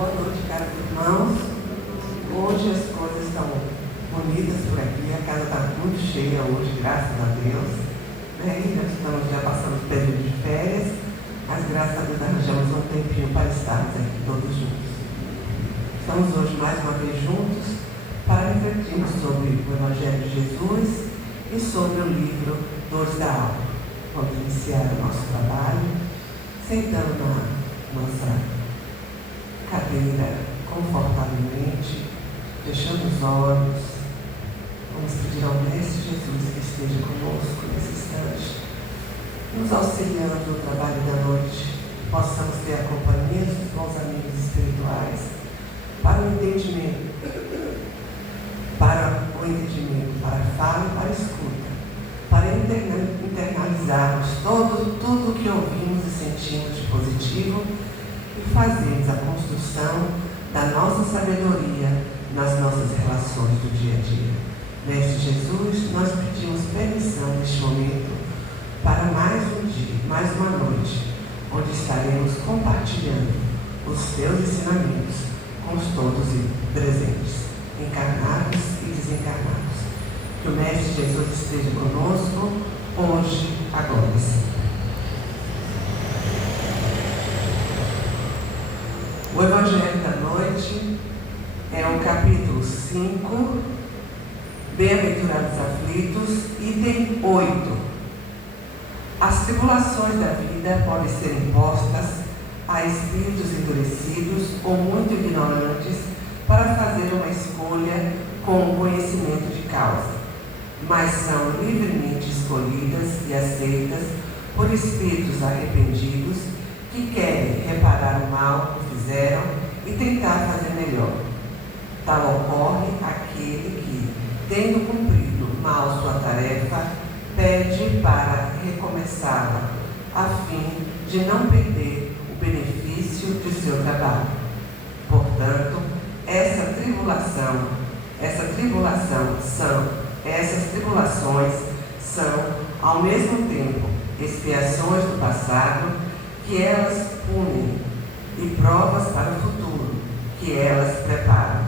Boa noite, caros irmãos. Hoje as coisas estão bonitas por aqui, a casa está muito cheia hoje, graças a Deus. E nós estamos já passando o período de férias, mas graças a Deus arranjamos um tempinho para estarmos aqui todos juntos. Estamos hoje mais uma vez juntos para refletirmos sobre o Evangelho de Jesus e sobre o livro Dores da Alma. Vamos iniciar o nosso trabalho sentando na nossa cadeira confortavelmente, fechando os olhos. Vamos pedir ao Mestre Jesus que esteja conosco nesse instante, nos auxiliando no trabalho da noite, possamos ter a companhia dos bons amigos espirituais para o entendimento, para a fala e para a escuta, para internalizarmos tudo o que ouvimos e sentimos de positivo e fazermos a construção da nossa sabedoria nas nossas relações do dia a dia. Mestre Jesus, nós pedimos permissão neste momento para mais um dia, mais uma noite, onde estaremos compartilhando os teus ensinamentos com os todos presentes, encarnados e desencarnados. Que o Mestre Jesus esteja conosco, hoje, agora e sempre. O Evangelho da noite é o capítulo 5, Bem-aventurados aflitos, item 8. As tribulações da vida podem ser impostas a espíritos endurecidos ou muito ignorantes para fazer uma escolha com o conhecimento de causa, mas são livremente escolhidas e aceitas por espíritos arrependidos que querem reparar o mal que fizeram e tentar fazer melhor. Tal ocorre aquele que, tendo cumprido mal sua tarefa, pede para recomeçá-la, a fim de não perder o benefício de seu trabalho. Portanto, essas tribulações são, ao mesmo tempo, expiações do passado, que elas punem, e provas para o futuro, que elas preparam.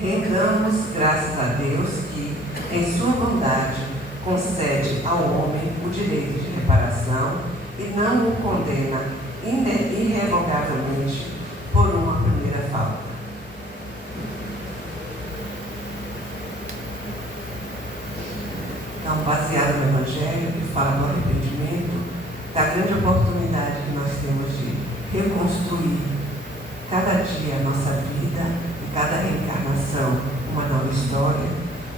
Rendamos graças a Deus que, em sua bondade, concede ao homem o direito de reparação e não o condena irrevogavelmente por uma primeira falta. Então, baseado no Evangelho, que fala do arrependimento, da grande oportunidade que nós temos de reconstruir cada dia a nossa vida e cada reencarnação uma nova história,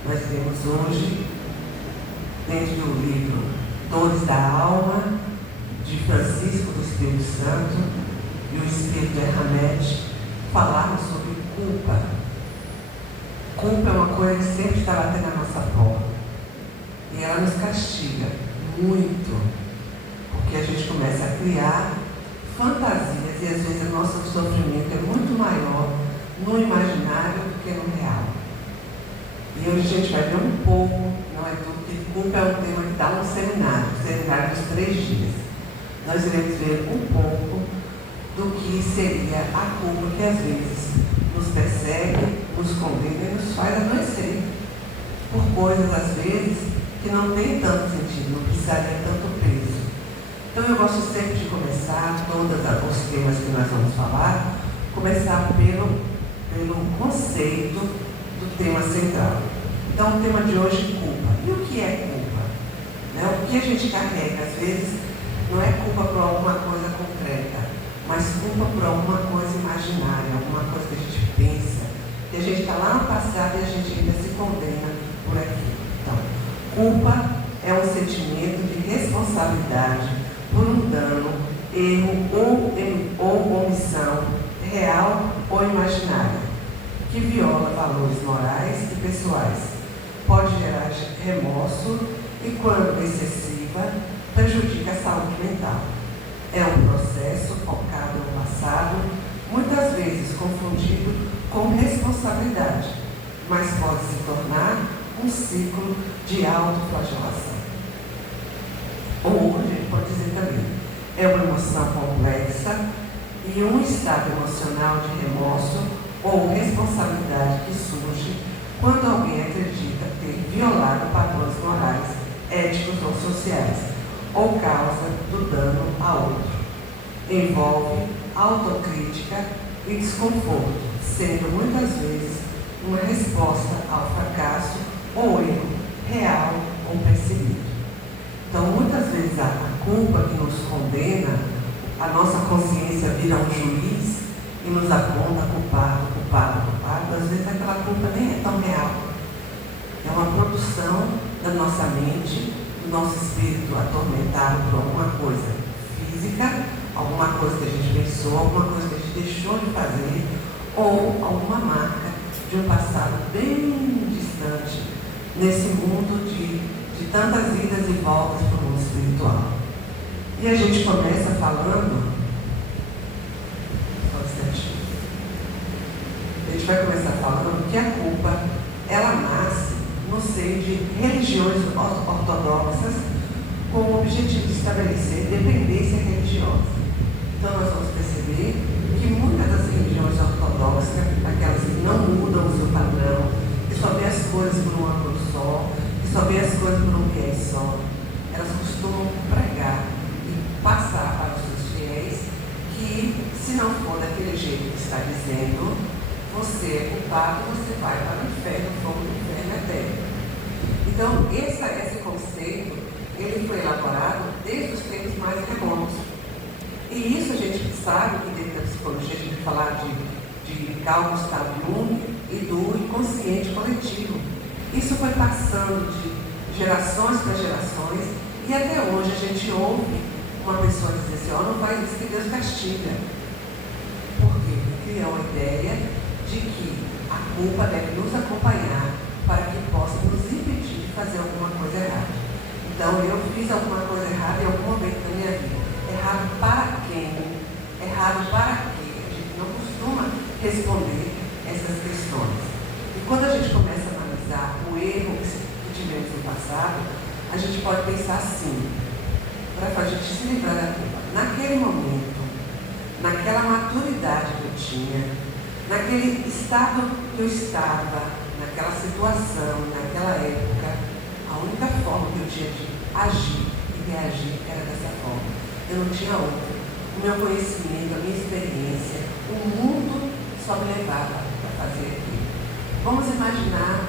nós temos hoje, dentro do livro Dores da Alma, de Francisco do Espírito Santo e o Espírito Erramete, falarmos sobre culpa. Culpa é uma coisa que sempre está batendo na nossa porta. E ela nos castiga muito, porque a gente começa a criar fantasias e às vezes o nosso sofrimento é muito maior no imaginário do que no real. E hoje a gente vai ver um pouco, não é tudo, que culpa é um tema que dá um seminário dos 3 dias. Nós iremos ver um pouco do que seria a culpa que às vezes nos persegue, nos condena e nos faz adoecer por coisas às vezes que não tem tanto sentido, não precisaria tanto peso. Então eu gosto sempre de começar todos os temas que nós vamos falar, começar pelo conceito do tema central. Então o tema de hoje é culpa. E o que é culpa? O que a gente carrega, às vezes, não é culpa por alguma coisa concreta, mas culpa por alguma coisa imaginária, alguma coisa que a gente pensa, que a gente está lá no passado e a gente ainda se condena por aqui. Então, culpa é um sentimento de responsabilidade por um dano, erro ou omissão, real ou imaginária, que viola valores morais e pessoais. Pode gerar remorso e, quando excessiva, prejudica a saúde mental. É um processo focado no passado, muitas vezes confundido com responsabilidade, mas pode se tornar um ciclo de autoflagelação. Ou, a gente pode dizer também, é uma emoção complexa e um estado emocional de remorso ou responsabilidade que surge quando alguém acredita ter violado padrões morais, éticos ou sociais, ou causa do dano a outro. Envolve autocrítica e desconforto, sendo muitas vezes uma resposta ao fracasso ou erro real ou percebido. Então, muitas vezes a culpa que nos condena, a nossa consciência vira um juiz e nos aponta culpado, culpado, culpado. Às vezes aquela culpa nem é tão real. É uma produção da nossa mente, do nosso espírito atormentado por alguma coisa física, alguma coisa que a gente pensou, alguma coisa que a gente deixou de fazer, ou alguma marca de um passado bem distante, nesse mundo de tantas idas e voltas para o mundo espiritual. E a gente começa falando, a gente vai começar falando que a culpa, ela nasce no seio de religiões ortodoxas com o objetivo de estabelecer dependência religiosa. Então nós vamos perceber que muitas das religiões ortodoxas, aquelas que não mudam o seu padrão, que só vê as coisas por um ângulo só, que só vê as coisas por um viés só, elas costumam pregar e passar para os seus fiéis que, se não for daquele jeito que está dizendo, você é culpado, você vai para o inferno, o fogo do inferno eterno. Então, esse conceito, ele foi elaborado desde os tempos mais remotos. E isso a gente sabe que dentro da psicologia a gente fala de Carl Gustav Jung e do inconsciente coletivo. Isso foi passando de gerações para gerações e até hoje a gente ouve uma pessoa dizer assim, ó, não faz isso que Deus castiga. Por quê? Porque criou a ideia de que a culpa deve nos acompanhar para que possa nos impedir de fazer alguma coisa errada. Então, eu fiz alguma coisa errada em algum momento da minha vida. Errado para quem? Errado para quê? A gente não costuma responder essas questões. E quando a gente começa a analisar o erro que tivemos no passado, a gente pode pensar assim, para a gente se livrar da culpa. Naquele momento, naquela maturidade que eu tinha, naquele estado que eu estava, naquela situação, naquela época, a única forma que eu tinha de agir e reagir era dessa forma. Eu não tinha outra. O meu conhecimento, a minha experiência, o mundo só me levava para fazer aquilo. Vamos imaginar,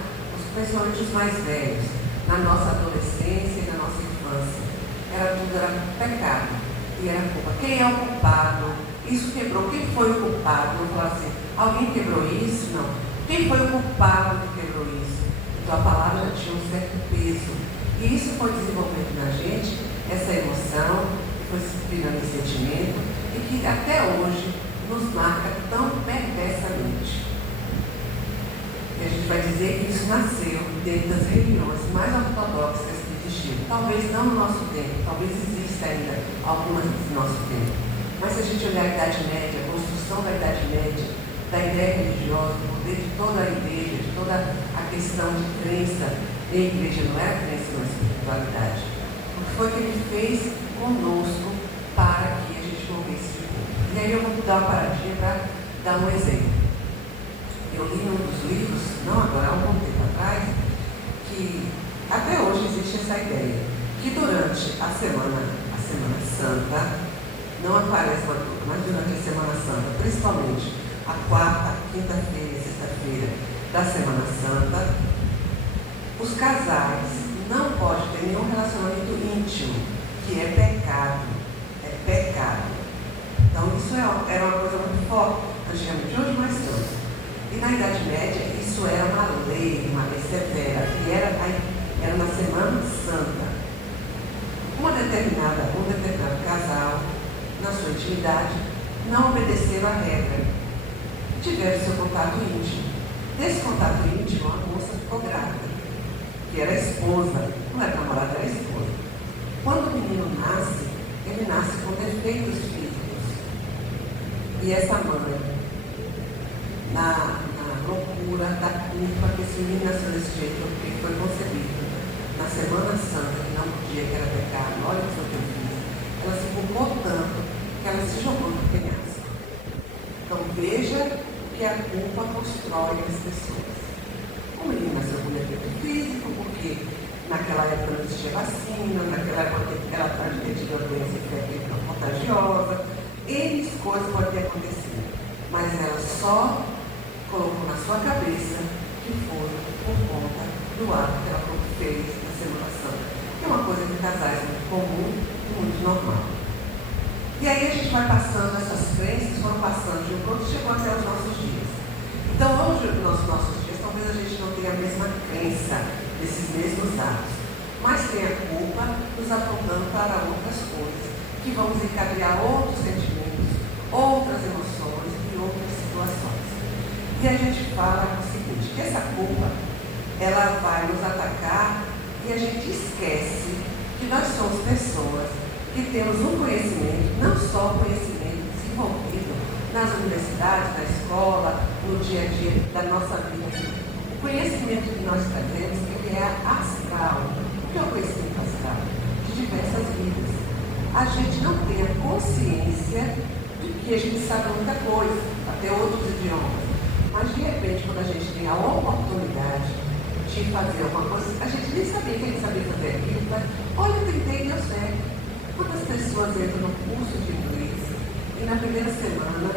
principalmente os mais velhos, na nossa adolescência e na nossa infância. Tudo era pecado e era culpa. Quem é o culpado? Isso quebrou. Quem foi o culpado? Não falar assim, alguém quebrou isso? Não. Quem foi o culpado que quebrou isso? Então a palavra já tinha um certo peso. E isso foi desenvolvendo na gente, essa emoção, foi se criando esse sentimento, e que até hoje nos marca tão perversamente. E a gente vai dizer que isso nasceu dentro das religiões mais ortodoxas que existiram. Talvez não no nosso tempo, talvez exista ainda algumas do nosso tempo. Mas se a gente olhar a Idade Média, a construção da Idade Média, da ideia religiosa, o poder de toda a igreja, de toda a questão de crença, e a igreja não era crença, mas espiritualidade. O que foi que ele fez conosco para que a gente morresse de culpa? E aí eu vou dar uma paradinha para dar um exemplo. Eu li um dos livros, não agora, há um bom tempo atrás, que até hoje existe essa ideia, que durante a Semana Santa, não aparece uma culpa, mas durante a Semana Santa, principalmente a quarta, quinta-feira e sexta-feira da Semana Santa, os casais não podem ter nenhum relacionamento íntimo, que é pecado. É pecado. Então isso era uma coisa muito forte, antigamente, hoje mais tanto. E na Idade Média, isso era uma lei severa, que era na Semana Santa. Um determinado casal, na sua intimidade, não obedeceram à regra. Tiveram seu contato íntimo. Desse contato íntimo, a moça ficou grávida, que era a esposa, não era namorada, era a esposa. Quando o menino nasce, ele nasce com defeitos físicos. E essa mãe, na procura da culpa que esse menino nasceu desse jeito, porque foi concebido na Semana Santa, que não podia, que era pecado, olha o que eu fiz, ela se culpou tanto que ela se jogou no penhasco. Veja que a culpa constrói as pessoas. O menino nasceu com defeito físico, porque naquela época não existia vacina, naquela época ela tinha tido a doença infectiva contagiosa, N coisas podem ter acontecido, mas ela só colocou na sua cabeça que foi por conta do ato que ela fez na Semana Santa, que é uma coisa que casais muito comum e muito normal. E aí a gente vai passando, essas crenças foram passando de um para outro, chegou até os nossos dias. Então hoje, nos nossos dias, talvez a gente não tenha a mesma crença desses mesmos atos, mas tem a culpa nos apontando para outras coisas, que vão desencadear outros sentimentos, outras emoções e outras situações. E a gente fala o seguinte, que essa culpa, ela vai nos atacar e a gente esquece que nós somos pessoas que temos um conhecimento, não só conhecimento desenvolvido nas universidades, na escola, no dia a dia da nossa vida. O conhecimento que nós trazemos, ele é astral. O que é o conhecimento astral? De diversas vidas. A gente não tem a consciência de que a gente sabe muita coisa, até outros idiomas. Mas, de repente, quando a gente tem a oportunidade de fazer alguma coisa, a gente nem sabia que a gente sabia fazer aquilo, mas olha, eu tentei e deu certo. Quantas pessoas entram no curso de inglês e na primeira semana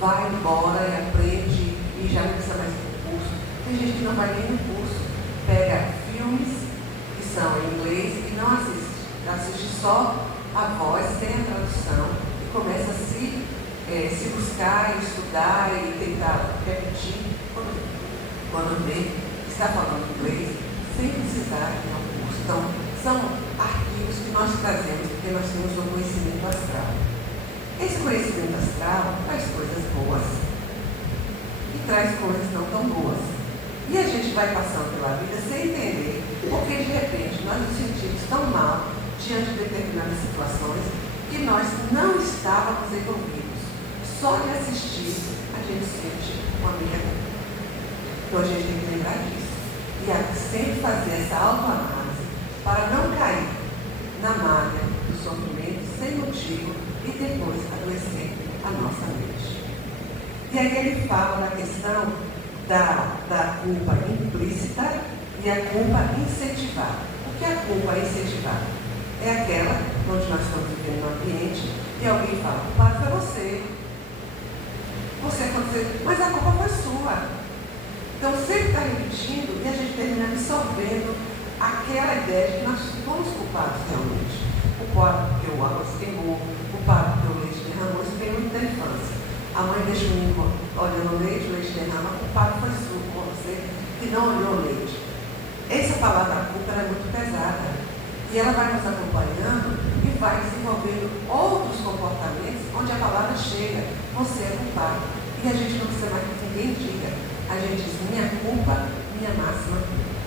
vai embora e aprende e já não precisa mais ir para o curso? Tem gente que não vai nem no curso, pega filmes que são em inglês e não assiste só a voz, sem a tradução, e começa a se buscar, estudar e tentar repetir quando vê, está falando inglês, sem precisar ir ao curso. Então, são arquivos que nós trazemos, porque nós temos um conhecimento astral. Esse conhecimento astral traz coisas boas e traz coisas não tão boas. E a gente vai passando pela vida sem entender, porque de repente nós nos sentimos tão mal diante de determinadas situações que nós não estávamos envolvidos. Só de assistir a gente sente uma meia. Então a gente tem que lembrar disso. E sempre fazer essa autoanálise para não cair na malha do sofrimento sem motivo e depois adoecer a nossa mente. E aí ele fala da questão da culpa implícita e a culpa incentivada. O que é a culpa incentivada? É aquela onde nós estamos vivendo no ambiente e alguém fala, o culpado foi você. Você aconteceu, mas a culpa foi sua. Então sempre está repetindo e a gente termina absorvendo aquela ideia de que nós fomos culpados realmente. Culpado porque o arroz queimou, culpado porque o leite derramou, isso vem muito da infância. A mãe deixa o menino olhando o leite derrama, culpado foi você que não olhou o leite. Essa palavra culpa é muito pesada e ela vai nos acompanhando e vai desenvolvendo outros comportamentos onde a palavra chega, você é culpado. E a gente não precisa mais que ninguém diga. A gente diz, minha culpa, minha máxima culpa.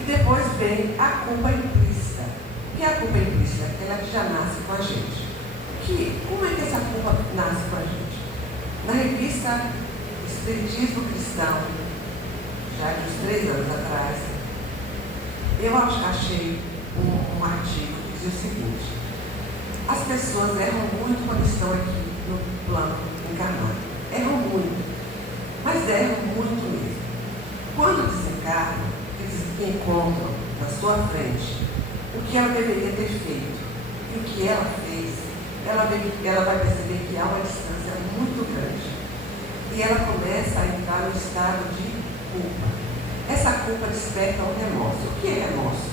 E depois vem a culpa implícita. O que é a culpa implícita? Aquela que já nasce com a gente. Como é que essa culpa nasce com a gente? Na revista Espiritismo Cristão, já de uns 3 anos atrás, eu achei um artigo que dizia o seguinte: as pessoas erram muito quando estão aqui no plano encarnado. Erram muito, mas erram muito mesmo. Quando desencarnam, eles encontram na sua frente o que ela deveria ter feito e o que ela fez, ela vai perceber que há uma distância muito grande. E ela começa a entrar no estado de culpa. Essa culpa desperta o remorso. O que é remorso?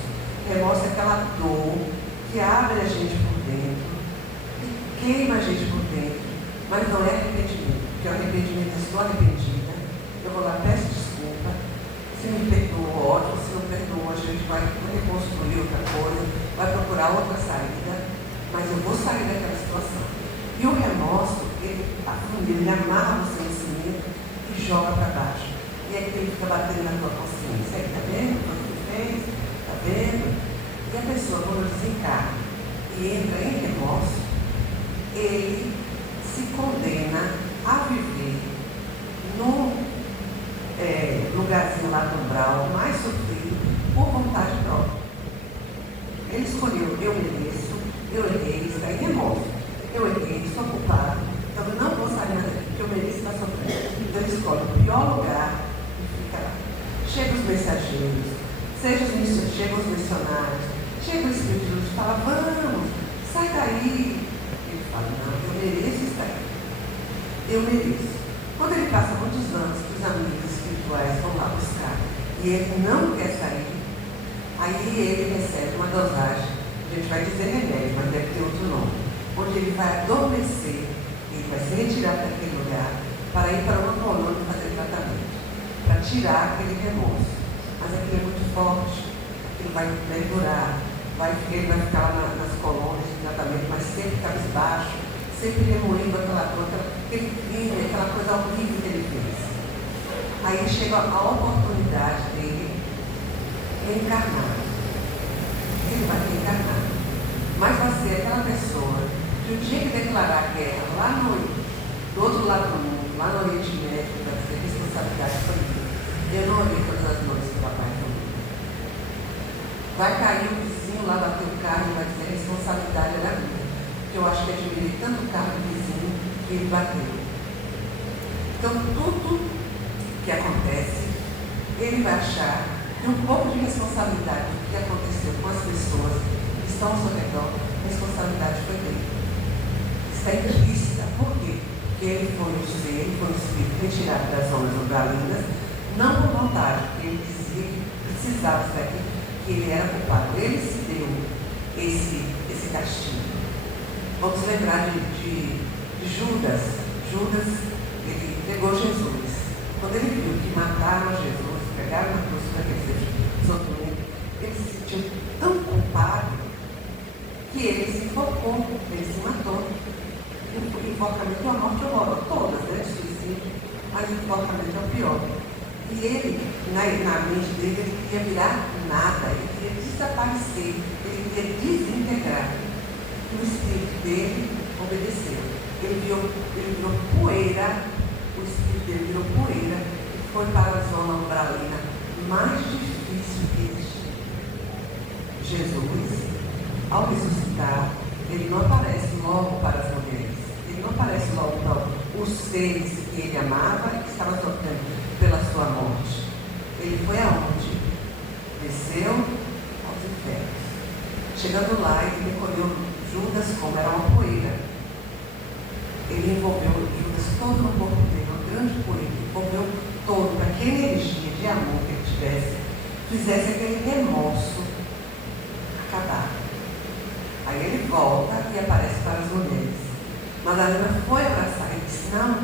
Remorso é aquela dor que abre a gente por dentro, que queima a gente por dentro, mas não é arrependimento. Porque o arrependimento é só arrependida. Eu vou lá, peço desculpa. Se me perdoou, ótimo. Se não perdoou, a gente vai reconstruir outra coisa, vai procurar outra saída, mas eu vou sair daquela situação. E o remorso, ele amarra você no cimento e joga para baixo. E é que ele fica batendo na tua consciência. Aí, tá vendo o que ele fez? Tá vendo? E a pessoa, quando desencarna e entra em remorso, ele se condena a viver num lugarzinho lá do umbral, mais sofrido, por vontade própria. Ele escolheu, eu mereço, eu errei, está em remorso. Eu errei, sou culpado, então eu não vou sair mais daqui. pior lugar e fica lá. Chegam os mensageiros, chegam os missionários, chega o Espírito de Deus e fala, vamos, sai daí. Ele fala, não, eu mereço estar aqui. Eu mereço. Quando ele passa muitos anos que os amigos espirituais vão lá buscar e ele não quer sair, aí ele recebe uma dosagem, a gente vai dizer remédio, mas deve ter outro nome, onde ele vai adormecer, ele vai ser retirado daquele lugar para ir para uma colônia fazer tratamento, para tirar aquele remorso. Mas aquilo é muito forte, aquilo vai perdurar, ele vai ficar lá nas colônias de tratamento, mas sempre cabisbaixo, sempre remoendo aquela coisa, aquele crime, aquela coisa horrível que ele fez. Aí chega a oportunidade dele reencarnar. Ele vai reencarnar. Mas vai ser aquela pessoa que o dia que declarar guerra lá do outro lado do mundo, lá no Oriente Médio, vai ser responsabilidade família. Eu não orei todas as noites para pai e família. Vai cair o vizinho lá, bater o carro e vai dizer a responsabilidade era minha. Porque eu acho que admirei tanto o carro do vizinho que ele bateu. Então tudo que acontece, ele vai achar que um pouco de responsabilidade do que aconteceu com as pessoas que estão ao seu redor, a responsabilidade foi dele. Está implícita. Por quê? Porque ele foi um espírito retirado das zonas umbralinas, não por vontade, porque ele dizia que precisava estar aqui, que ele era culpado. Ele se deu esse castigo. Vamos lembrar de Judas. Judas, ele pegou Jesus. Quando ele viu que mataram Jesus, pegaram na cruz para aquele sofrimento, ele se sentiu tão culpado que ele se enfocou, ele se matou. O enforcamento é uma morte horrorosa, todas, né? De suicídio, mas o enforcamento é o pior. E ele, na mente dele, ele queria virar nada, ele queria desaparecer, ele queria desintegrar. E o espírito dele obedeceu. Ele virou poeira, o espírito dele virou poeira e foi para a zona umbralina mais difícil que existia. Jesus, ao ressuscitar, ele não aparece logo para as mulheres, ele não aparece logo para os seres que ele amava e que estavam sofrendo pela sua morte. Ele foi aonde? Desceu aos infernos. Chegando lá, ele recolheu Judas como era uma poeira. Ele envolveu Judas todo no corpo dele, uma grande poeira, envolveu todo, para que a energia de amor que ele tivesse, fizesse aquele remorso acabar. Aí ele volta e aparece para as mulheres. Madalena foi abraçar e disse, não.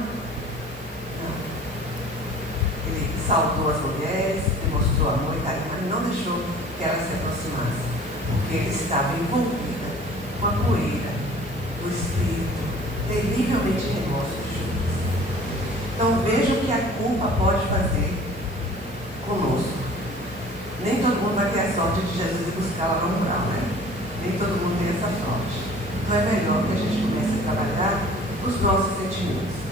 Ele saudou as mulheres, demonstrou amor e carinho, mas não deixou que elas se aproximassem, porque ele estava envolvida com a poeira do espírito terrivelmente remorso de Judas. Então vejam o que a culpa pode fazer conosco. Nem todo mundo vai ter a sorte de Jesus ir buscar lá no umbral, né? Nem todo mundo tem essa sorte. Então é melhor que a gente comece a trabalhar os nossos sentimentos.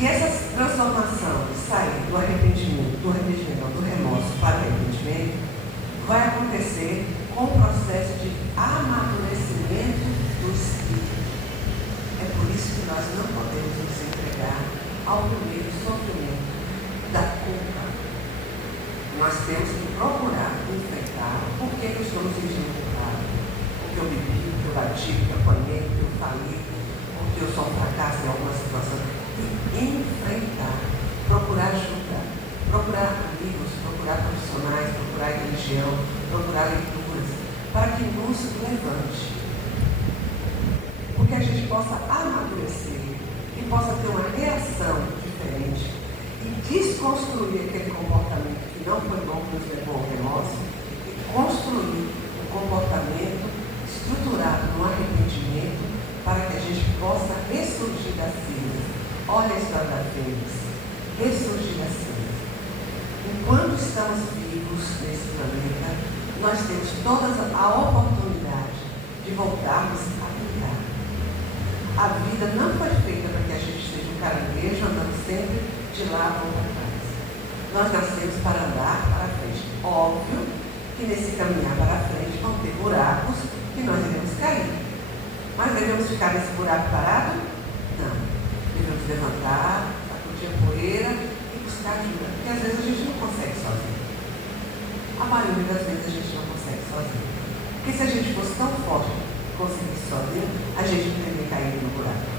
E essa transformação de sair do arrependimento, do remorso para o arrependimento, vai acontecer com o processo de amadurecimento do espírito. É por isso que nós não podemos nos entregar ao primeiro sofrimento da culpa. Nós temos que procurar enfrentar por que eu estou me sentindo culpado. Porque eu bebi, porque eu bati, porque eu apanhei, porque eu falei, porque eu sou um fracasso em alguma situação. E enfrentar, procurar ajuda, procurar amigos, procurar profissionais, procurar religião, procurar leituras, para que nos levante. Porque a gente possa amadurecer e possa ter uma reação diferente e desconstruir aquele comportamento que não foi bom, que nos levou ao remorso, e construir um comportamento estruturado no arrependimento para que a gente possa ressurgir das cinzas. Olha a história da Fênix, ressurgir das cinzas. Enquanto estamos vivos nesse planeta, nós temos toda a oportunidade de voltarmos a brilhar. A vida não foi feita para que a gente seja um caranguejo andando sempre de lá para trás. Nós nascemos para andar para frente. Óbvio que nesse caminhar para frente vão ter buracos que nós iremos cair. Mas devemos ficar nesse buraco parado? Não. Devemos levantar, sacudir a poeira buscar ajuda, porque às vezes a gente não consegue sozinho. A maioria das vezes a gente não consegue sozinho. Porque se a gente fosse tão forte conseguisse sozinho, a gente não teria caído no buraco.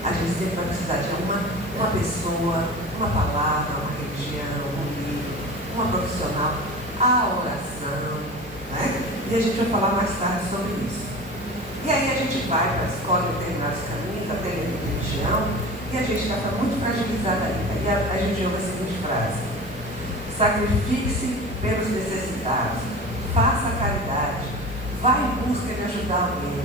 A gente sempre vai precisar de uma pessoa, uma palavra, uma religião, um livro, uma profissional, a oração, né? E a gente vai falar mais tarde sobre isso. E aí a gente vai para a escola em determinados caminhos, até a religião, e a gente está muito fragilizada ainda. E a gente ouve a seguinte frase: sacrifique-se pelos necessitados, faça caridade, vá em busca de ajudar alguém.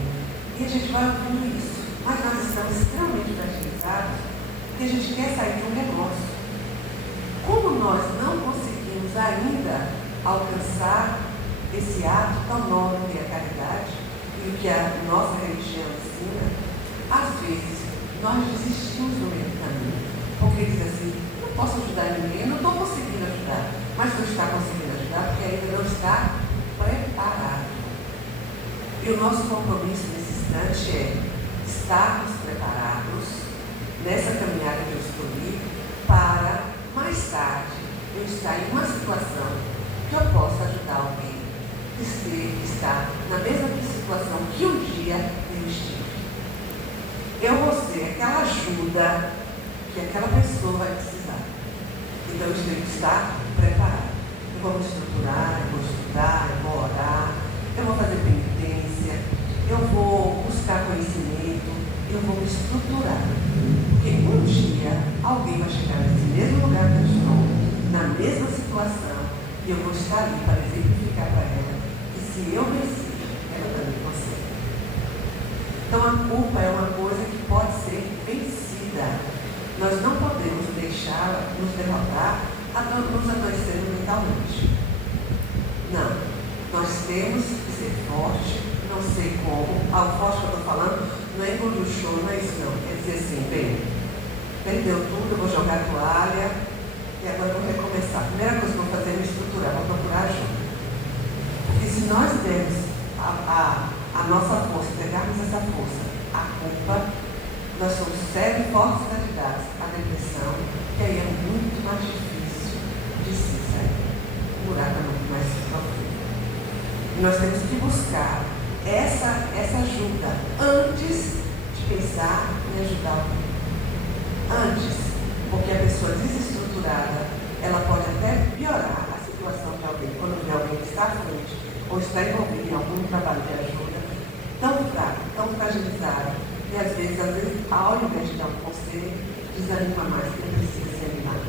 E a gente vai ouvindo isso. Mas nós estamos extremamente fragilizados porque a gente quer sair de um negócio. Como nós não conseguimos ainda alcançar esse ato tão nobre que é a caridade, e o que a nossa religião ensina, às vezes nós desistimos no meio do caminho, porque diz assim: não posso ajudar ninguém, não estou conseguindo ajudar, mas não está conseguindo ajudar porque ainda não está preparado. E o nosso compromisso nesse instante é estarmos preparados nessa caminhada que eu escolhi para mais tarde eu estar em uma situação que eu possa ajudar alguém que está na mesma situação que um dia eu estive. Eu vou ser aquela ajuda que aquela pessoa vai precisar. Então eu tenho que estar preparado. Eu vou me estruturar, eu vou estudar, eu vou orar, eu vou fazer penitência, eu vou buscar conhecimento, eu vou me estruturar. Porque um dia alguém vai chegar nesse mesmo lugar que eu estou, na mesma situação, e eu vou estar ali para exemplificar para ela que se eu vencer, ela também consegue. Então a culpa é uma coisa que pode ser vencida. Nós não podemos deixá-la nos derrotar, nos adoecendo mentalmente. Não. Nós temos que ser fortes, não sei como. O forte que eu estou falando não é engolir o choro, não é isso não. É dizer assim: bem, perdeu tudo, eu vou jogar a toalha e agora eu vou recomeçar. A primeira coisa que eu vou fazer é me estruturar, vou procurar ajuda. Porque se nós dermos a nossa força, pegarmos essa força, a culpa, nós somos sérios e fortes candidatos à depressão, que aí é muito mais difícil de se sair. O buraco é muito mais profundo. E nós temos que buscar essa ajuda antes de pensar em ajudar alguém. Antes, porque a pessoa desestruturada, ela pode até piorar a situação de alguém, quando vê alguém que está à frente ou está envolvido em algum trabalho de ajuda, tão fraco, tão fragilizado, e às vezes, ao invés de dar um conselho, desanima mais, que ele precisa ser animado.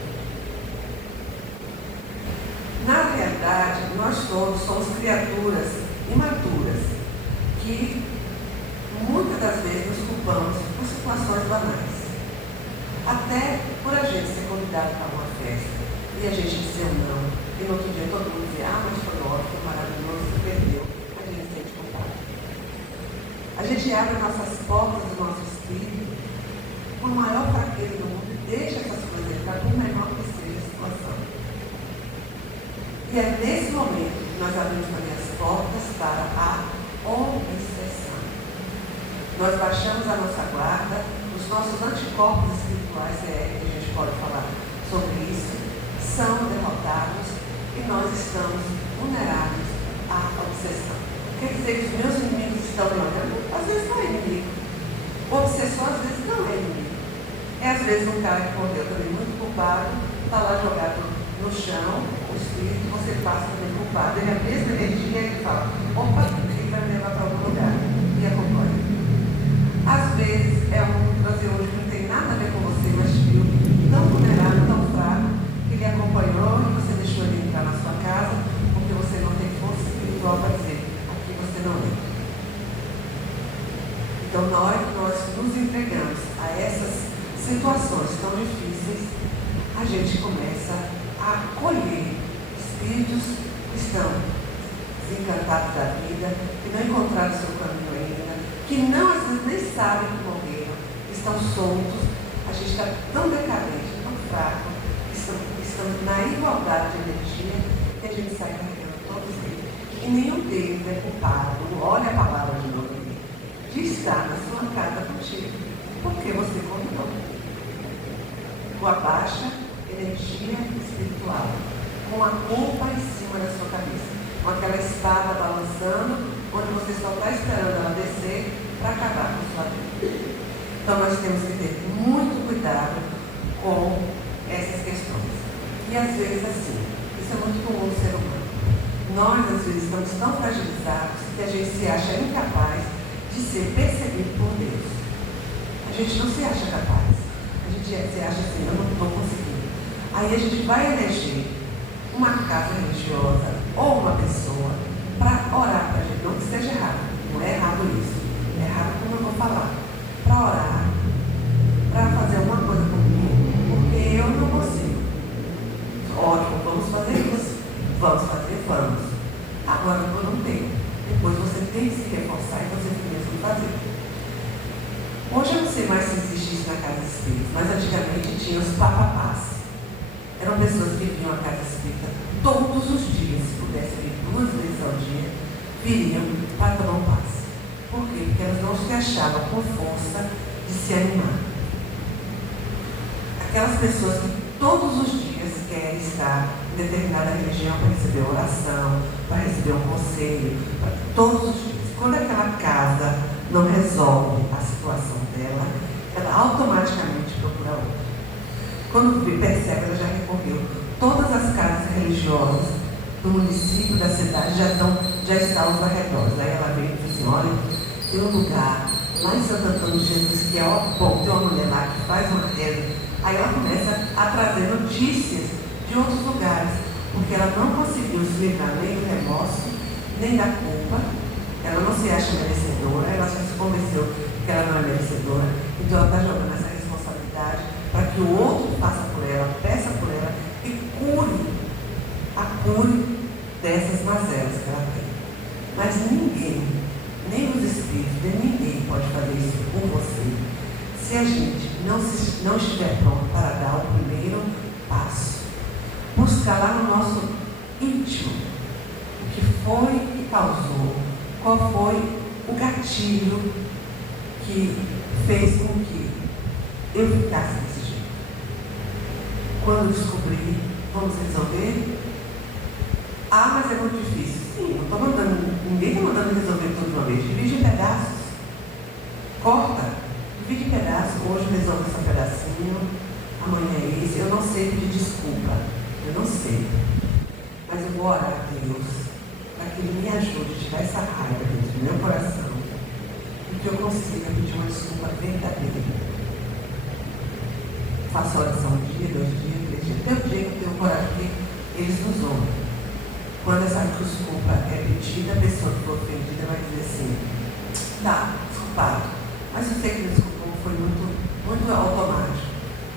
Na realidade, nós todos somos criaturas imaturas, que muitas das vezes nos culpamos por situações banais. Até por a gente ser convidado para uma festa e a gente dizer não, e no outro dia todo mundo dizer: ah, mas foi ótimo, foi maravilhoso, você perdeu, a gente sente culpado. A gente abre nossas portas do nosso espírito com a maior fraqueza do mundo e deixa essas coisas entrar, por menor que seja a situação. E é nesse momento que nós abrimos também as portas para a obsessão. Nós baixamos a nossa guarda, os nossos anticorpos espirituais, que a gente pode falar sobre isso, são derrotados e nós estamos vulneráveis à obsessão. Quer dizer que os meus inimigos estão me olhando? Às vezes não é inimigo. O obsessor às vezes não é inimigo. É às vezes um cara que morreu também muito culpado, está lá jogado no chão, o espírito, você passa também culpado, ele é a mesma energia, ele fala: opa, ele vai me levar para algum lugar, e acompanha. Às vezes é um transeunte que não tem nada a ver com você, mas te viu tão vulnerável, tão fraco, que ele acompanhou e você deixou ele entrar na sua casa, porque você não tem força espiritual para dizer: aqui você não entra. Então, na hora que nós nos entregamos a essas situações tão difíceis, a gente começa a acolher espíritos que estão desencantados da vida, que não encontraram o seu caminho ainda, que não, às vezes, nem sabem que morreram, estão soltos. A gente está tão decadente, tão fraco, estamos na igualdade de energia, que a gente sai carregando todos eles. E nenhum deles é culpado, olha a palavra de novo, de estar na sua casa contigo, porque você convidou. Com a baixa energia energia espiritual, com a culpa em cima da sua cabeça, com aquela espada balançando, onde você só está esperando ela descer para acabar com a sua vida. Então nós temos que ter muito cuidado com essas questões. E às vezes assim, isso é muito comum no ser humano. Nós às vezes estamos tão fragilizados que a gente se acha incapaz de ser percebido por Deus. A gente não se acha capaz. A gente se acha assim, eu não vou conseguir. Aí a gente vai eleger uma casa religiosa ou uma pessoa para orar para a gente. Não que esteja errado, não é errado isso. É errado como eu vou falar. Para orar, para fazer uma coisa comigo, porque eu não consigo. Ótimo, vamos fazer isso. Vamos fazer, vamos. Agora eu não tenho. Depois você tem que se reforçar e você tem mesmo fazer. Hoje eu não sei mais se existe isso na casa espírita, mas antigamente tinha os papapás. Eram pessoas que vinham à casa espírita todos os dias, se pudesse vir 2 vezes ao dia, viriam para tomar um passe. Por quê? Porque elas não se achavam com força de se animar. Aquelas pessoas que todos os dias querem estar em determinada religião para receber oração, para receber um conselho, todos os dias. Quando aquela casa não resolve a situação dela, ela automaticamente procura outra. Quando percebe, ela já recorreu. Todas as casas religiosas do município, da cidade, já estão aos arredores. Aí ela veio e disse assim, olha, tem um lugar lá em Santo Antônio de Jesus que é bom, tem uma mulher lá que faz uma reza. Aí ela começa a trazer notícias de outros lugares, porque ela não conseguiu se livrar nem do remorso, nem da culpa. Ela não se acha merecedora, ela já se convenceu que ela não é merecedora. Então ela está jogando essa responsabilidade para que o outro faça por ela, peça por ela e a cure dessas mazelas que ela tem. Mas ninguém, nem os espíritos, nem ninguém pode fazer isso por você, se a gente não estiver pronto para dar o primeiro passo. Buscar lá no nosso íntimo o que foi que causou, qual foi o gatilho que fez com que eu ficasse desse jeito. Quando descobri, vamos resolver? Ah, mas é muito difícil. Sim, não estou mandando, ninguém está mandando resolver tudo de uma vez. Divide em pedaços. Corta. Divide em pedaços. Hoje resolve esse pedacinho, amanhã é esse. Eu não sei pedir desculpa. Eu não sei. Mas eu vou orar a Deus para que Ele me ajude a tirar essa raiva dentro do meu coração e que eu consiga pedir uma desculpa verdadeira. Faço oração 1 dia, 2 dias, 3 dias. Até o dia que eu tenho coragem que eles nos ouvem. Quando essa desculpa é pedida, a pessoa que for ofendida vai dizer assim, tá, desculpado, mas eu sei que me desculpou, foi muito automático.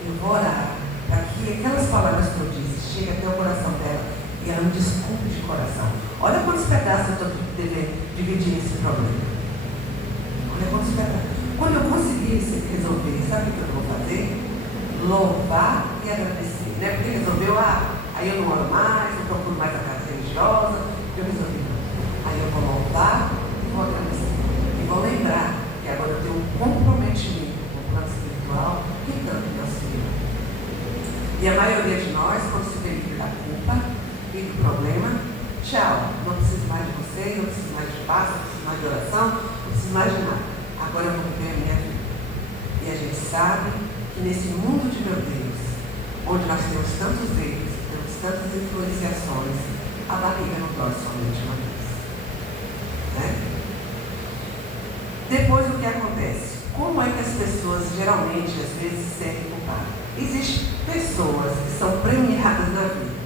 Eu vou orar para que aquelas palavras que eu disse cheguem até o coração dela e ela me desculpe de coração. Olha quantos pedaços eu estou dividindo esse problema. Olha quantos pedaços. Quando eu conseguir resolver, sabe o que eu vou fazer? Louvar e agradecer. Não é porque resolveu, aí eu não oro mais, eu procuro mais a casa religiosa, eu resolvi não. Aí eu vou louvar e vou agradecer. E vou lembrar que agora eu tenho um comprometimento com o plano espiritual que tanto me auxilia. E a maioria de nós, quando se deriva da culpa e do problema, tchau, não preciso mais de vocês, não preciso mais de paz, não preciso mais de oração, não preciso mais de nada. Agora eu vou viver a minha vida. E a gente sabe que nesse mundo de meu Deus, onde nós temos tantos erros, temos tantas influenciações, a barriga não dói somente uma vez. Né? Depois o que acontece? Como é que as pessoas geralmente, às vezes, se sentem culpadas? Existem pessoas que são premiadas na vida.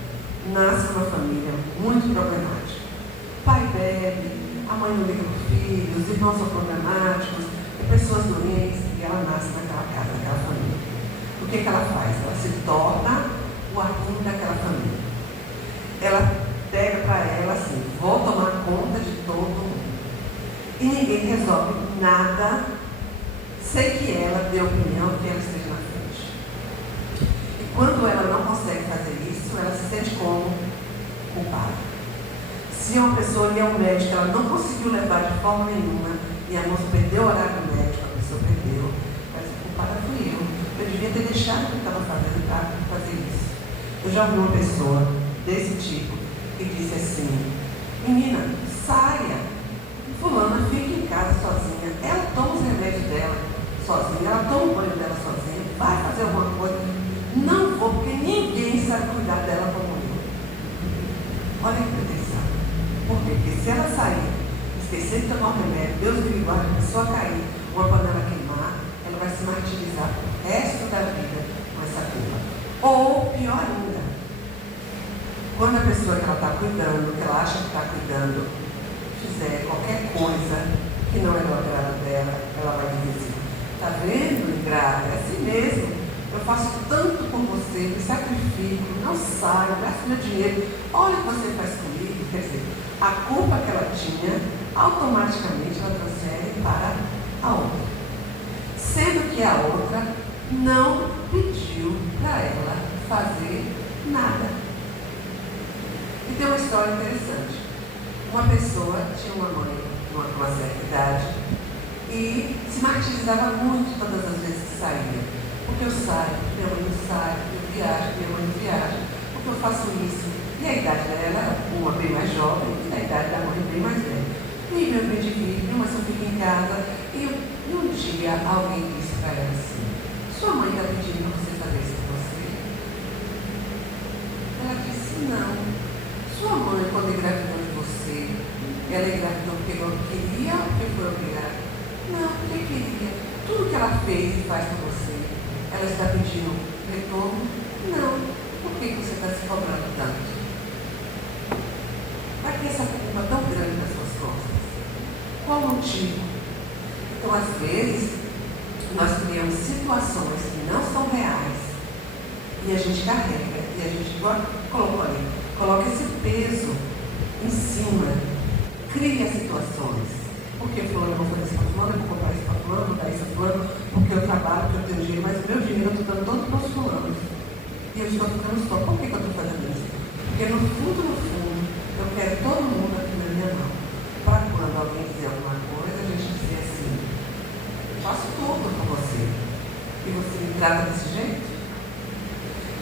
Nasce uma família muito problemática. O pai bebe, a mãe não liga para os filhos, os irmãos são problemáticos, pessoas doentes, e ela nasce naquela casa, naquela família. O que ela faz? Ela se torna o arquinho daquela família. Ela pega para ela assim, vou tomar conta de todo mundo. E ninguém resolve nada sem que ela dê opinião, que ela esteja na frente. E quando ela não consegue fazer isso, ela se sente como culpada. Se uma pessoa ali é um médico, ela não conseguiu levar de forma nenhuma, e a moça perdeu o horário do médico, a pessoa perdeu, mas a culpada fui eu. Eu devia ter deixado o que eu estava fazendo para fazer isso. Eu já vi uma pessoa desse tipo que disse assim: menina, saia, fulana fica em casa sozinha, ela toma os remédios dela sozinha, ela toma o banho dela sozinha, vai fazer alguma coisa. Não vou, porque ninguém sabe cuidar dela como eu. Olha que atenção. Por quê? Porque se ela sair, esquecer de tomar o remédio, Deus me guarde, a pessoa cair, uma panela queimar, ela vai se martirizar o resto da vida com essa culpa. Ou, pior ainda, quando a pessoa que ela está cuidando, que ela acha que está cuidando, fizer qualquer coisa que não é do agrado dela, ela vai dizer assim: está vendo, ingrata? É assim mesmo. Eu faço tanto por você, me sacrifico, não saio, gasto meu dinheiro. Olha o que você faz comigo. Quer dizer, a culpa que ela tinha, automaticamente ela transfere para a outra. Sendo que a outra não pediu para ela fazer nada. E tem uma história interessante. Uma pessoa tinha uma mãe, uma certa idade, e se martirizava muito todas as vezes que saía. Porque eu saio, minha mãe não sai, eu viajo, minha mãe não viaja, porque eu faço isso. E a idade dela, uma bem mais jovem, e a idade da mãe bem mais velha. E meu bem de vida, mas eu fico em casa. E um dia alguém disse para ela assim: sua mãe está pedindo para você fazer isso com você? Ela disse: não. Sua mãe, quando engravidou de você, ela engravidou porque não queria ou porque foi obrigada? Não, porque queria. Tudo que ela fez e faz por você, ela está pedindo retorno? Não. Por que você está se cobrando tanto? Para que essa culpa tão grande nas suas costas? Qual o motivo? Então, às vezes, nós criamos situações que não são reais e a gente carrega, e a gente colocou ali, coloca esse peso em cima, cria situações. Porque fulano, eu vou fazer isso para fulano, eu vou comprar isso para fulano, vou dar isso para fulano, porque eu trabalho, porque eu tenho dinheiro, mas o meu dinheiro eu estou dando todo para os fulanos. E eu estou ficando só. Por que eu estou fazendo isso? Porque no fundo, eu quero todo mundo aqui na minha mão. Para quando alguém dizer alguma coisa, a gente dizer assim: eu faço tudo com você. E você me trata desse jeito?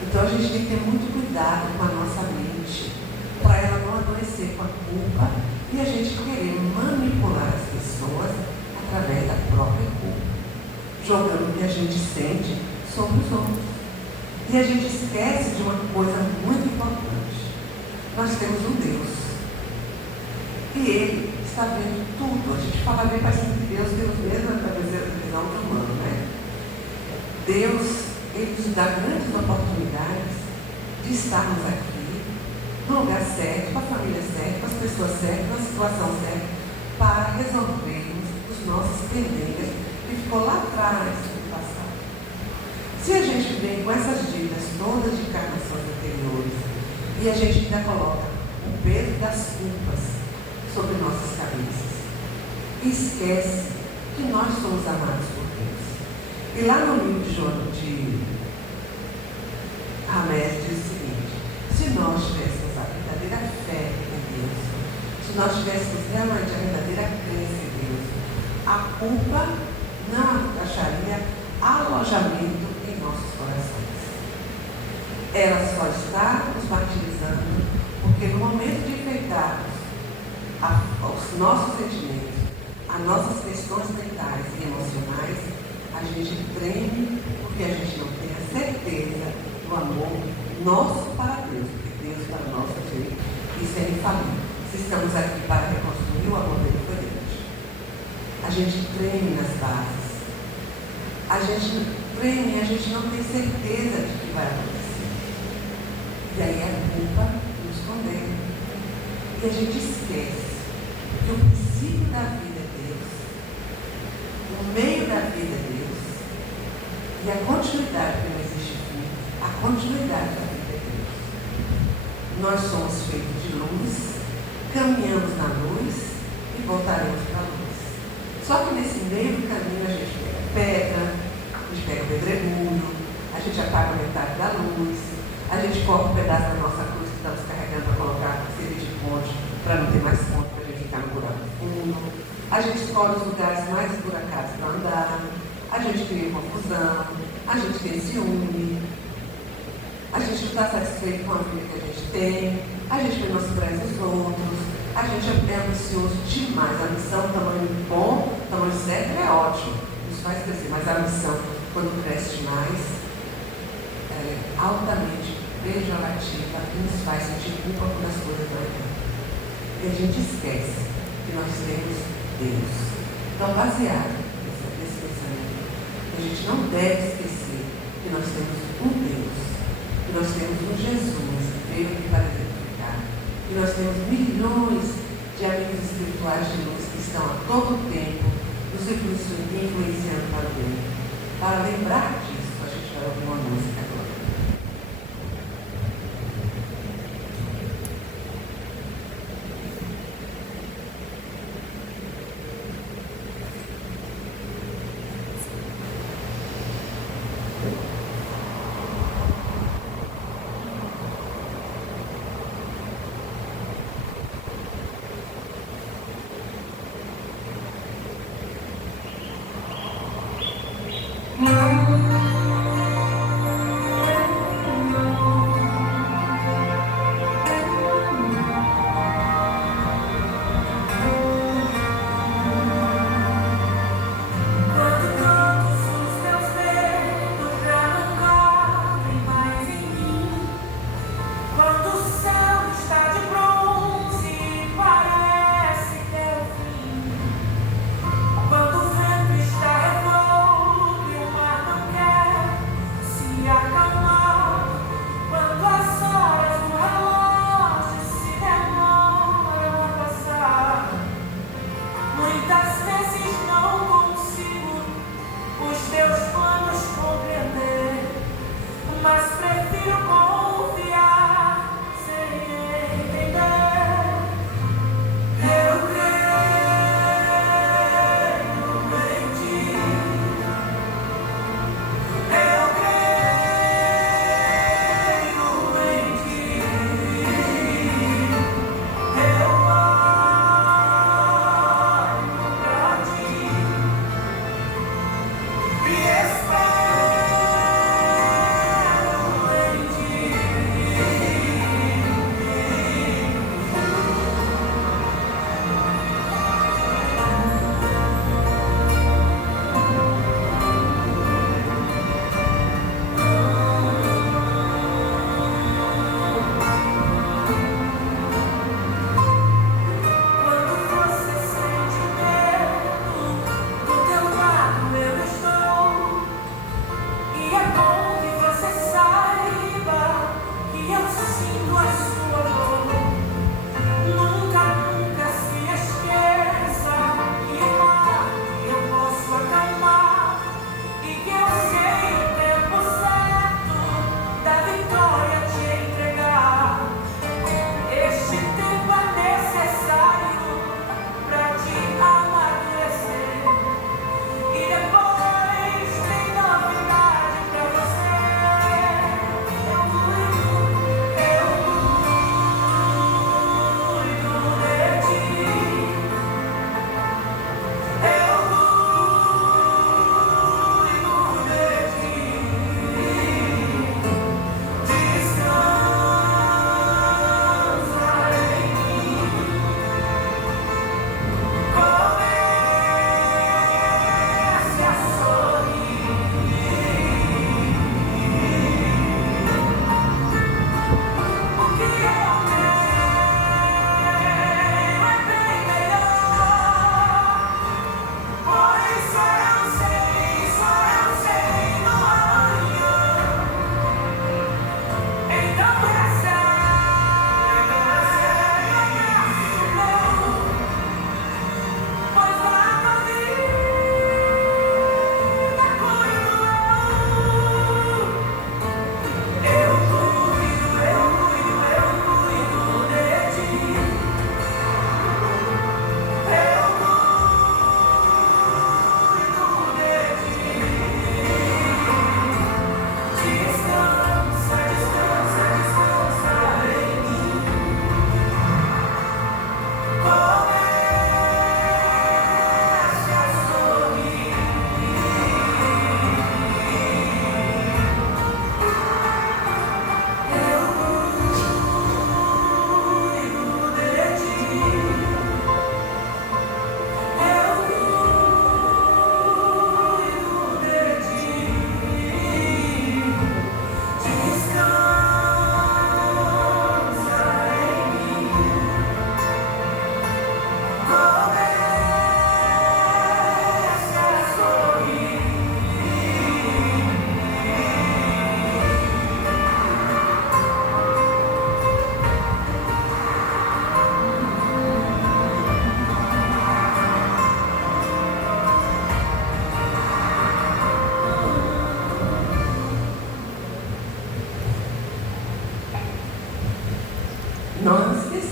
Então a gente tem que ter muito cuidado com a nossa mente, para ela não adoecer com a culpa e a gente querer manipular as pessoas através da própria culpa, jogando o que a gente sente sobre os outros. E a gente esquece de uma coisa muito importante: nós temos um Deus e Ele está vendo tudo. A gente fala bem parecendo que Deus mesmo através da visão do humano, né? Deus, Ele nos dá grandes oportunidades de estarmos aqui no lugar certo, com a família certa, com as pessoas certas, na situação certa, para resolvermos os nossos pendentes que ficou lá atrás no passado. Se a gente vem com essas dívidas todas de encarnações anteriores e a gente ainda coloca o peso das culpas sobre nossas cabeças, esquece que nós somos amados por Deus. E lá no livro de Ramés diz o seguinte: se nós tivéssemos a verdadeira fé em Deus, se nós tivéssemos realmente a verdadeira crença em Deus, a culpa não acharia alojamento em nossos corações. Ela só está nos martirizando porque no momento de enfrentarmos os nossos sentimentos, as nossas questões mentais e emocionais, a gente treme porque a gente não tem a certeza do amor nosso para Deus, porque Deus para nós é feito, isso é infalível. Se estamos aqui para reconstruir, o amor dele foi grande. A gente treme nas bases. A gente treme e a gente não tem certeza de que vai acontecer. E aí a culpa nos condena. E a gente esquece que o princípio da vida é Deus, o meio da vida é Deus, e a continuidade, que não existe fim, a continuidade da vida é Deus. Nós somos feitos de luz, caminhamos na luz e voltaremos para a luz. Só que nesse meio do caminho a gente pega pedra, a gente pega pedregulho, a gente apaga metade da luz, a gente corta um pedaço da nossa cruz que estamos carregando para colocar servir de ponte, para não ter mais ponte, para a gente ficar no buraco fundo. A gente escolhe os lugares mais esburacados para andar, a gente cria confusão, a gente tem ciúme, a gente não está satisfeito com a vida que a gente tem, a gente menospreza os outros, a gente é ambicioso demais. A missão, tamanho bom, tamanho certo é ótimo, isso faz crescer, mas a missão, quando cresce demais, é altamente pejorativa e nos faz sentir culpa quando as coisas não vão. E a gente esquece que nós temos Deus. Então, baseado nesse pensamento, a gente não deve esquecer que nós temos um Deus, que nós temos um Jesus que veio aqui para edificar, que nós temos milhões de amigos espirituais de luz que estão a todo tempo nos influenciando para o bem. Para lembrar disso, a gente vai ouvir uma música agora.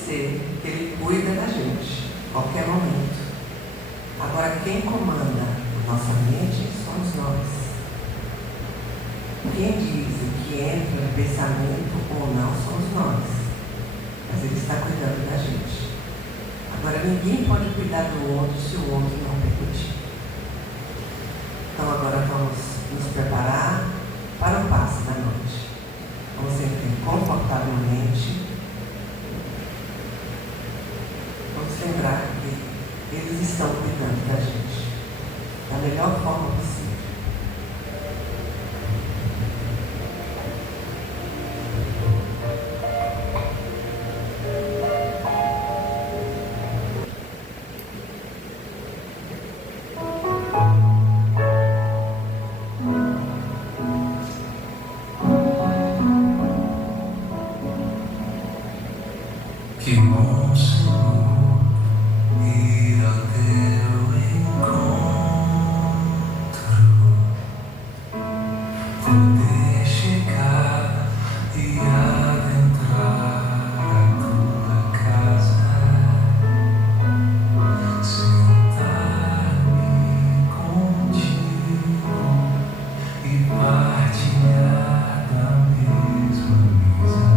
reconhecer que Ele cuida da gente, a qualquer momento. Agora, quem comanda a nossa mente somos nós. Quem diz o que entra no pensamento ou não somos nós. Mas Ele está cuidando da gente. Agora, ninguém pode cuidar do outro se o outro não permitir. Então, agora vamos nos preparar para o passe da noite. Vamos sentir confortavelmente. Vamos lembrar que eles estão cuidando da gente da melhor forma possível. Que bom, Senhor, ir ao teu encontro, poder chegar e adentrar a tua casa, sentar-me contigo e partilhar da mesma mesa.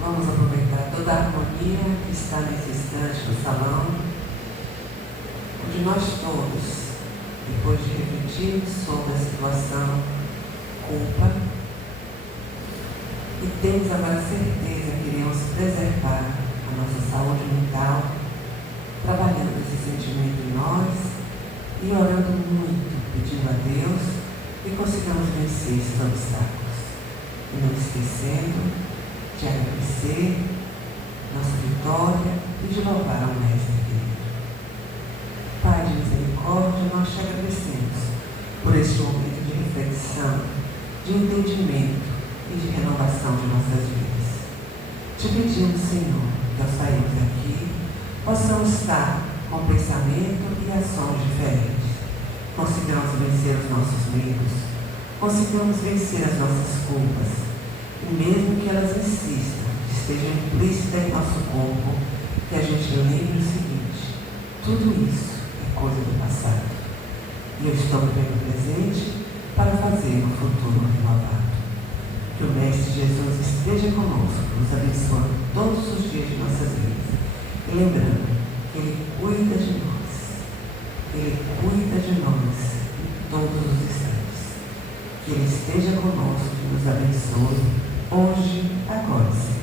Vamos aproveitar toda a harmonia que está nesse instante no salão, onde nós todos, depois de refletirmos sobre a situação culpa, e temos agora certeza que iremos preservar a nossa saúde mental, trabalhando esse sentimento em nós e orando muito, pedindo a Deus que consigamos vencer esses obstáculos. E não esquecendo de agradecer nossa vitória e de louvar ao Mestre querido. Pai de misericórdia, nós te agradecemos por este momento de reflexão, de entendimento e de renovação de nossas vidas. Te pedimos, Senhor, que ao sairmos daqui, possamos estar com pensamento e ações diferentes. Consigamos vencer os nossos medos, consigamos vencer as nossas culpas, e mesmo que elas insistam, estejam implícitas em nosso corpo, que a gente lembre o seguinte: tudo isso é coisa do passado. E eu estou vivendo o presente para fazer um futuro renovado. Que o Mestre Jesus esteja conosco, nos abençoando todos os dias de nossas vidas. E lembrando que Ele cuida de nós. esteja conosco, que nos abençoe, hoje, agora, Senhor.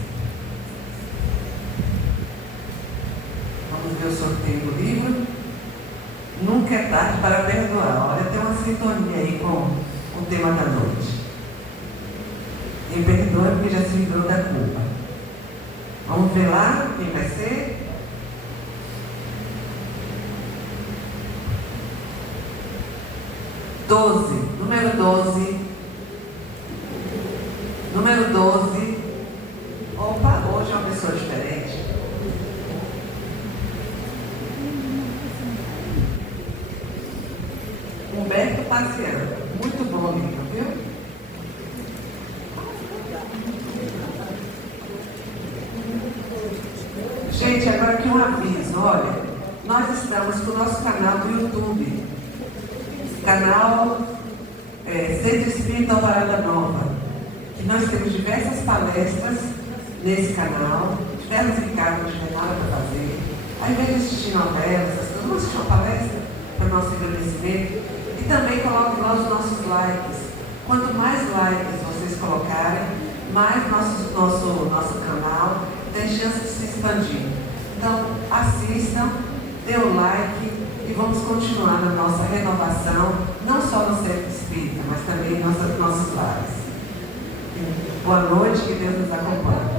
Vamos ver o sorteio do livro. Nunca é tarde para perdoar. Olha, tem uma sintonia aí com o tema da noite. Quem perdoa porque já se livrou da culpa. Vamos ver lá quem vai ser? Número 12. Número 12. Opa, hoje é uma pessoa diferente. Humberto Passeano. Muito bom livro, viu? Gente, agora aqui um aviso. Olha, nós estamos com o nosso canal do YouTube. Canal Centro Espírita Alvorada Nova. Que nós temos diversas palestras nesse canal, diversos encargos, não tiver nada para fazer. Ao invés de assistir novelas, vamos assistir uma palestra para o nosso engrandecimento. E também coloque lá os nossos likes. Quanto mais likes vocês colocarem, mais nosso canal tem chance de se expandir. Então, assistam, dê o like e vamos continuar na nossa renovação, não só no Centro Espírita, mas também em nossos lares. Boa noite, que Deus nos acompanhe.